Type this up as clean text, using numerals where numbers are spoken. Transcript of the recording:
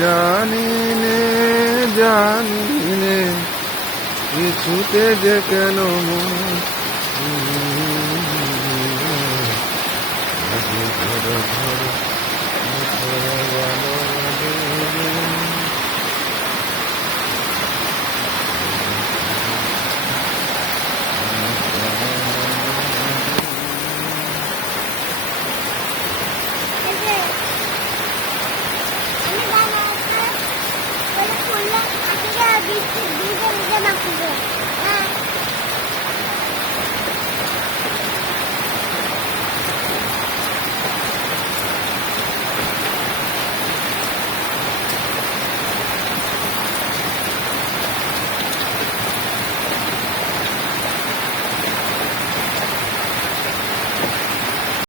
জানি নে কিছুতে যে কেন মনে ধরো ধরো আমি বাবা একটা করে খুললাম আজকে বিস্কুট দিয়ে মাখিয়ে